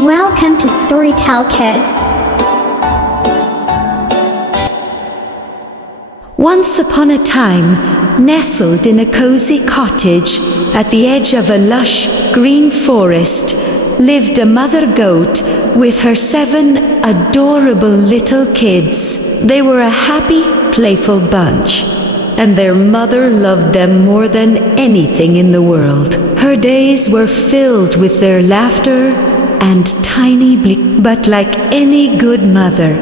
Welcome to Storytell Kids. Once upon a time, nestled in a cozy cottage at the edge of a lush green forest, lived a mother goat with her 7 adorable little kids. They were a happy, playful bunch, and their mother loved them more than anything in the world. Her days were filled with their laughter and tiny but like any good mother,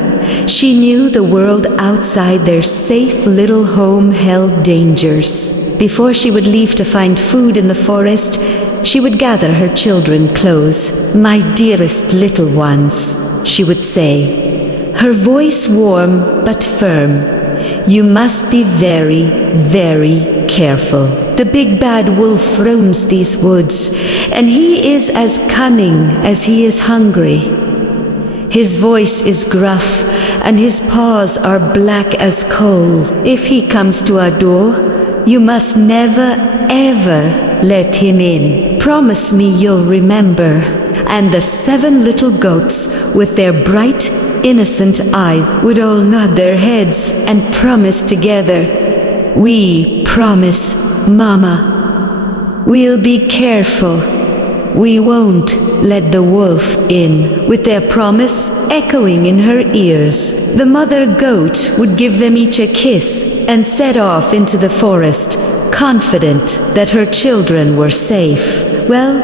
she knew the world outside their safe little home held dangers. Before she would leave to find food in the forest, she would gather her children close. "My dearest little ones," she would say, her voice warm but firm, "you must be very, very careful. The big bad wolf roams these woods, and he is as cunning as he is hungry. His voice is gruff, and his paws are black as coal. If he comes to our door, you must never, ever let him in. Promise me you'll remember." And the 7 little goats, with their bright, innocent eyes, would all nod their heads and promise together, "We promise, Mama. We'll be careful. We won't let the wolf in." With their promise echoing in her ears, the mother goat would give them each a kiss and set off into the forest, confident that her children were safe. Well,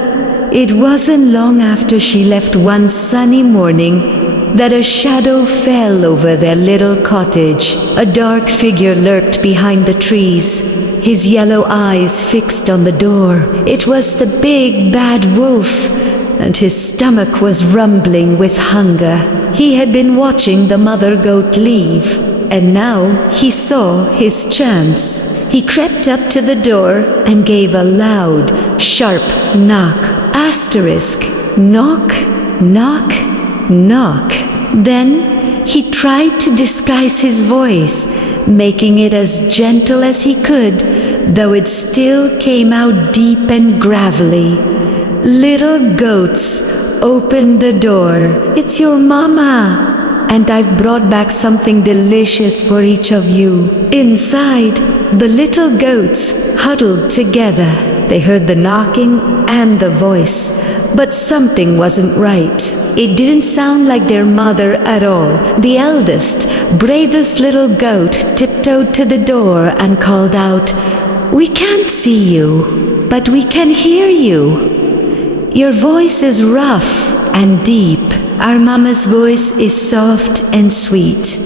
it wasn't long after she left one sunny morning that a shadow fell over their little cottage. A dark figure lurked behind the trees, his yellow eyes fixed on the door. It was the big bad wolf, and his stomach was rumbling with hunger. He had been watching the mother goat leave, and now he saw his chance. He crept up to the door and gave a loud, sharp knock. Asterisk. Knock, knock, knock. Then he tried to disguise his voice, making it as gentle as he could, though it still came out deep and gravelly. "Little goats, open the door. It's your mama, and I've brought back something delicious for each of you." Inside, the little goats huddled together. They heard the knocking and the voice, but something wasn't right. It didn't sound like their mother at all. The eldest, bravest little goat tiptoed to the door and called out, "We can't see you, but we can hear you. Your voice is rough and deep. Our mama's voice is soft and sweet.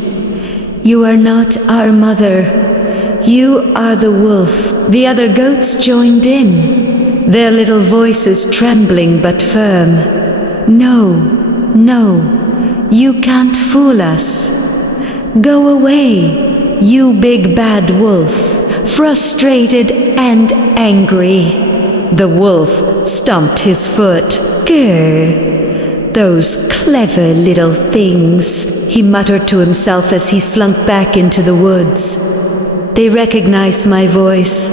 You are not our mother. You are the wolf." The other goats joined in, their little voices trembling but firm. "No, no, you can't fool us. Go away, you big bad wolf." Frustrated and angry, the wolf stomped his foot. "Grr, those clever little things," he muttered to himself as he slunk back into the woods. "They recognize my voice.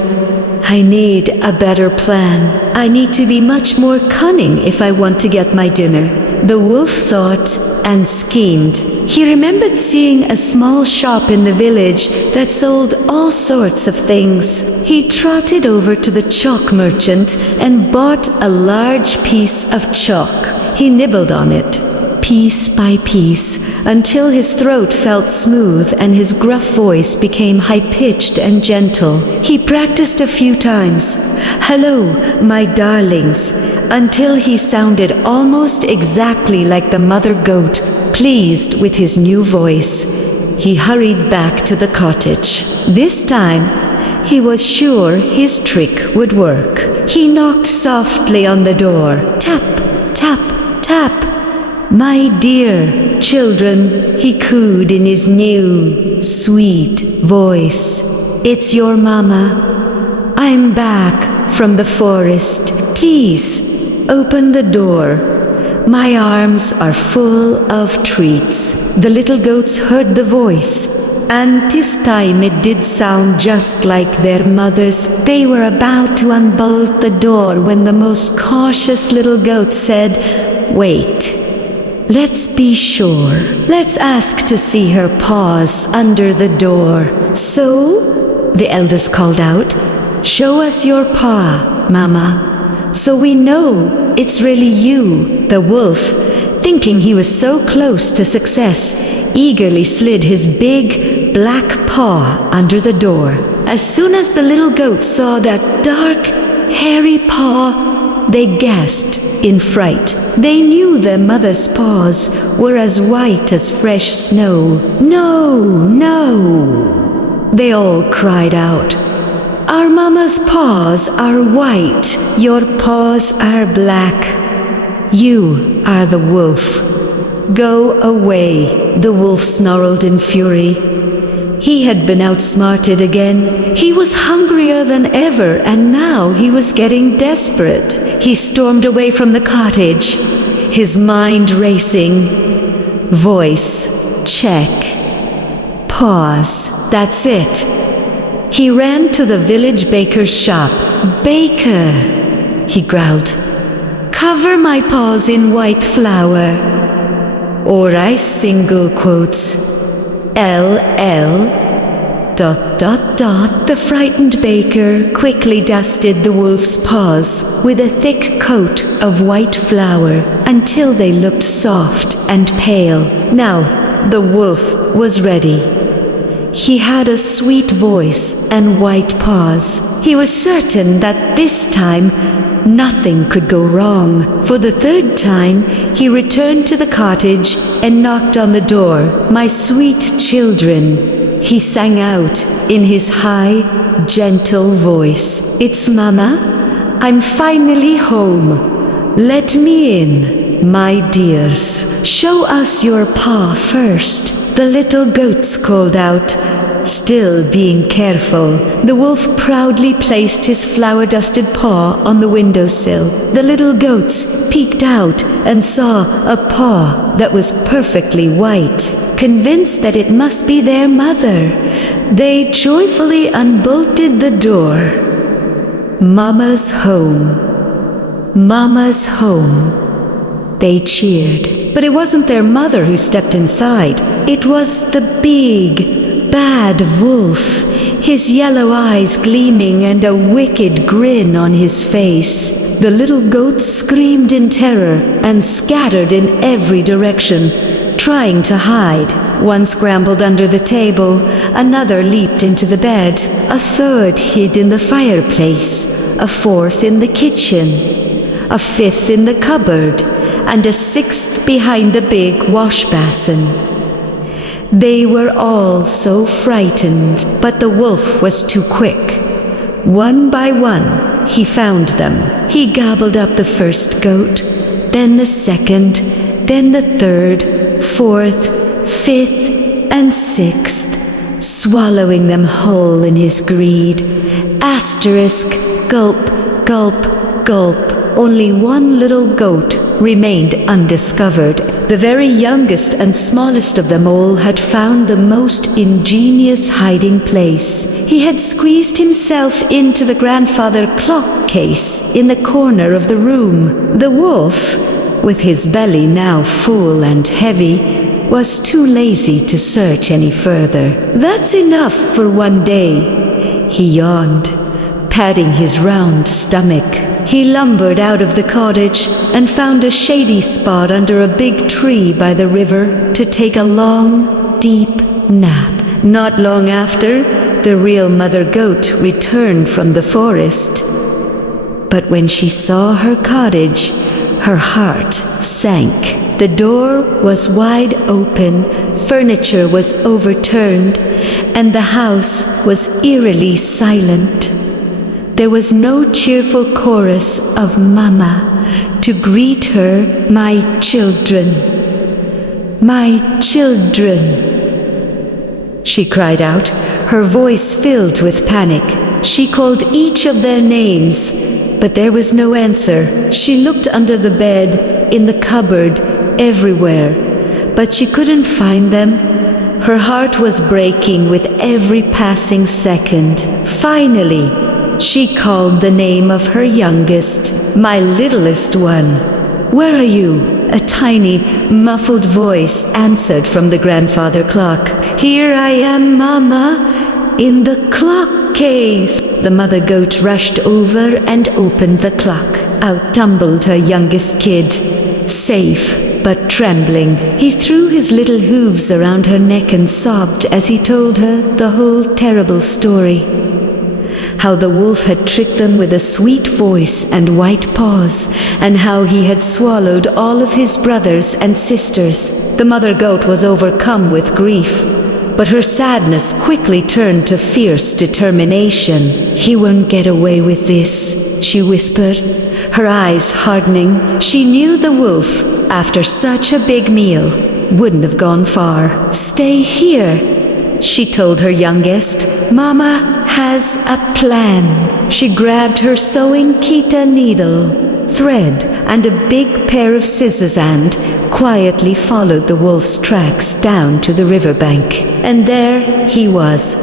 I need a better plan. I need to be much more cunning if I want to get my dinner." The wolf thought and schemed. He remembered seeing a small shop in the village that sold all sorts of things. He trotted over to the chalk merchant and bought a large piece of chalk. He nibbled on it, piece by piece, until his throat felt smooth and his gruff voice became high-pitched and gentle. He practiced a few times, "Hello, my darlings," until he sounded almost exactly like the mother goat. Pleased with his new voice, he hurried back to the cottage. This time, he was sure his trick would work. He knocked softly on the door. Tap, tap, tap. "My dear children," he cooed in his new, sweet voice. "It's your mama. I'm back from the forest. Please, open the door. My arms are full of treats." The little goats heard the voice, and this time it did sound just like their mother's. They were about to unbolt the door when the most cautious little goat said, "Wait." Let's be sure. Let's ask to see her paws under the door. So, the eldest called out, show us your paw, Mama, so we know it's really you. The wolf, thinking he was so close to success, eagerly slid his big black paw under the door. As soon as the little goat saw that dark, hairy paw, they gasped in fright. They knew their mother's paws were as white as fresh snow. No, no, they all cried out. Our mama's paws are white, your paws are black. You are the wolf. Go away, the wolf snarled in fury. He had been outsmarted again. He was hungrier than ever, and now he was getting desperate. He stormed away from the cottage, his mind racing. Voice, check. Pause, that's it. He ran to the village baker's shop. Baker, he growled, cover my paws in white flour, or I single quotes, LL. ... The frightened baker quickly dusted the wolf's paws with a thick coat of white flour until they looked soft and pale. Now the wolf was ready. He had a sweet voice and white paws. He was certain that this time nothing could go wrong. For the third time, he returned to the cottage and knocked on the door. My sweet children, he sang out in his high, gentle voice. It's Mama. I'm finally home. Let me in, my dears. Show us your paw first. The little goats called out, still being careful. The wolf proudly placed his flour-dusted paw on the windowsill. The little goats peeked out and saw a paw that was perfectly white. Convinced that it must be their mother, they joyfully unbolted the door. Mama's home. Mama's home. They cheered. But it wasn't their mother who stepped inside. It was the big, bad wolf, his yellow eyes gleaming and a wicked grin on his face. The little goats screamed in terror and scattered in every direction, trying to hide. One scrambled under the table, another leaped into the bed, a third hid in the fireplace, a fourth in the kitchen, a fifth in the cupboard, and a sixth behind the big wash basin. They were all so frightened, but the wolf was too quick. One by one, he found them. He gobbled up the first goat, then the second, then the third, fourth, fifth, and sixth, swallowing them whole in his greed. Asterisk, gulp, gulp, gulp. Only one little goat remained undiscovered. The very youngest and smallest of them all had found the most ingenious hiding place. He had squeezed himself into the grandfather clock case in the corner of the room. The wolf, with his belly now full and heavy, was too lazy to search any further. That's enough for one day, he yawned, patting his round stomach. He lumbered out of the cottage and found a shady spot under a big tree by the river to take a long, deep nap. Not long after, the real mother goat returned from the forest. But when she saw her cottage, her heart sank. The door was wide open, furniture was overturned, and the house was eerily silent. There was no cheerful chorus of Mama to greet her, my children. My children, she cried out, her voice filled with panic. She called each of their names, but there was no answer. She looked under the bed, in the cupboard, everywhere, but she couldn't find them. Her heart was breaking with every passing second. Finally, she called the name of her youngest, my littlest one. Where are you? A tiny, muffled voice answered from the grandfather clock. "Here I am, Mama, in the clock case." The mother goat rushed over and opened the clock. Out tumbled her youngest kid, safe but trembling. He threw his little hooves around her neck and sobbed as he told her the whole terrible story. How the wolf had tricked them with a sweet voice and white paws, and how he had swallowed all of his brothers and sisters. The mother goat was overcome with grief, but her sadness quickly turned to fierce determination. "He won't get away with this," she whispered, her eyes hardening. She knew the wolf, after such a big meal, wouldn't have gone far. "Stay here," she told her youngest. "Mama has a plan." She grabbed her sewing kita needle, thread, and a big pair of scissors and quietly followed the wolf's tracks down to the riverbank. And there he was,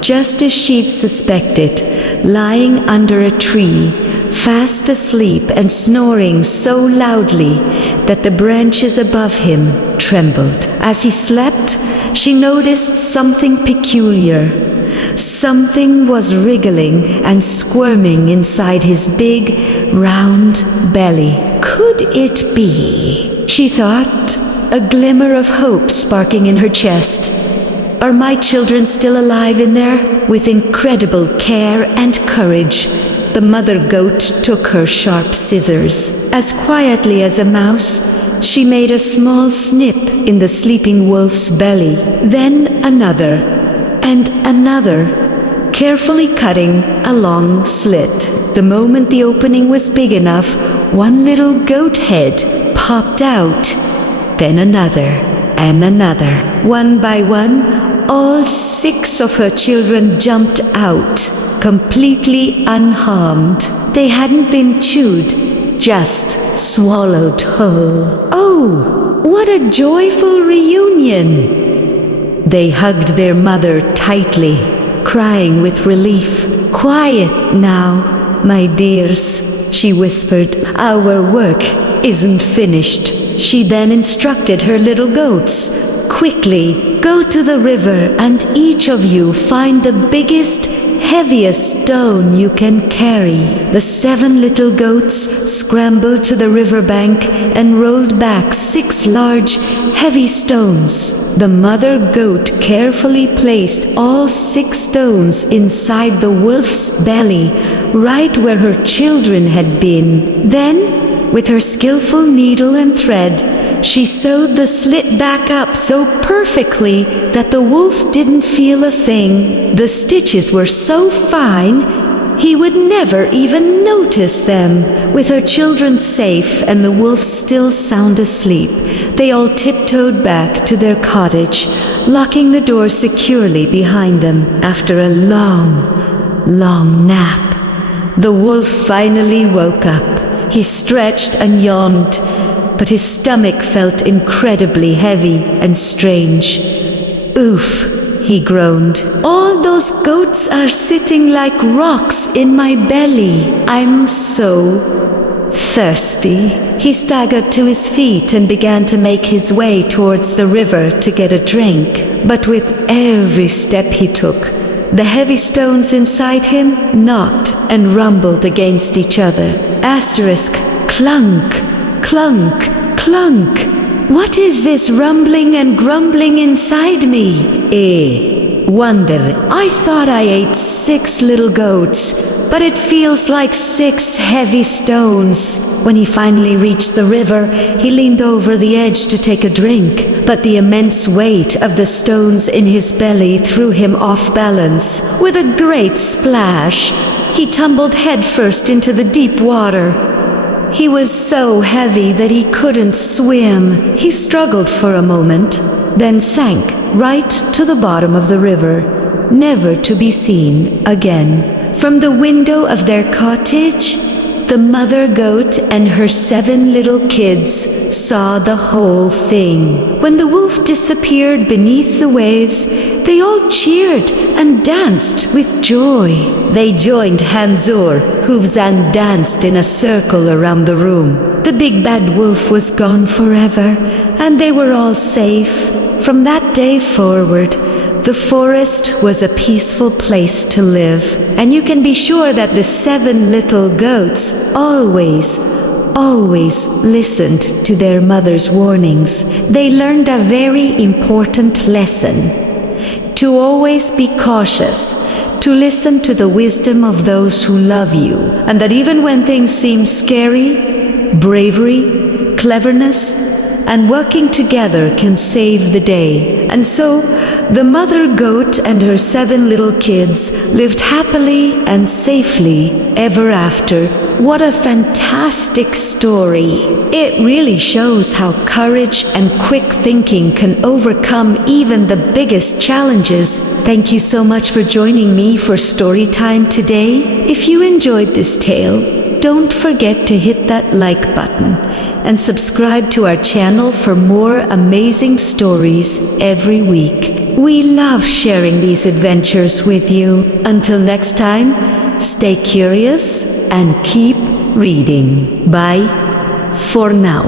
just as she'd suspected, lying under a tree, fast asleep and snoring so loudly that the branches above him trembled. As he slept, she noticed something peculiar. Something was wriggling and squirming inside his big, round belly. Could it be? She thought, a glimmer of hope sparking in her chest. Are my children still alive in there? With incredible care and courage, the mother goat took her sharp scissors. As quietly as a mouse, she made a small snip in the sleeping wolf's belly, then another, and another, carefully cutting a long slit. The moment the opening was big enough, one little goat head popped out, then another and another. One by one, all 6 of her children jumped out, completely unharmed. They hadn't been chewed, just swallowed whole. Oh, what a joyful reunion! They hugged their mother tightly, crying with relief. "Quiet now, my dears," she whispered. "Our work isn't finished." She then instructed her little goats, "Quickly, go to the river and each of you find the biggest, heaviest stone you can carry." The 7 little goats scrambled to the riverbank and rolled back 6 large, heavy stones. The mother goat carefully placed all 6 stones inside the wolf's belly, right where her children had been. Then, with her skillful needle and thread, she sewed the slit back up so perfectly that the wolf didn't feel a thing. The stitches were so fine, he would never even notice them. With her children safe and the wolf still sound asleep, they all tiptoed back to their cottage, locking the door securely behind them. After a long, long nap, the wolf finally woke up. He stretched and yawned, but his stomach felt incredibly heavy and strange. "Oof," he groaned. "All those goats are sitting like rocks in my belly. I'm so thirsty." He staggered to his feet and began to make his way towards the river to get a drink. But with every step he took, the heavy stones inside him knocked and rumbled against each other. Asterisk, clunk, clunk, clunk. What is this rumbling and grumbling inside me? Wonder. I thought I ate 6 little goats, but it feels like 6 heavy stones. When he finally reached the river, he leaned over the edge to take a drink, but the immense weight of the stones in his belly threw him off balance. With a great splash, he tumbled headfirst into the deep water. He was so heavy that he couldn't swim. He struggled for a moment, then sank right to the bottom of the river, never to be seen again. From the window of their cottage, the mother goat and her 7 little kids saw the whole thing. When the wolf disappeared beneath the waves, they all cheered and danced with joy. They joined Hanzur, hooves, and danced in a circle around the room. the big bad wolf was gone forever, and they were all safe. From that day forward, the forest was a peaceful place to live, and you can be sure that the 7 little goats always listened to their mother's warnings. They learned a very important lesson: to always be cautious, to listen to the wisdom of those who love you, and that even when things seem scary, bravery, cleverness, and working together can save the day. And so, the mother goat and her 7 little kids lived happily and safely ever after. What a fantastic story! It really shows how courage and quick thinking can overcome even the biggest challenges. Thank you so much for joining me for story time today. If you enjoyed this tale, don't forget to hit that like button and subscribe to our channel for more amazing stories every week. We love sharing these adventures with you. Until next time, stay curious and keep reading. Bye for now.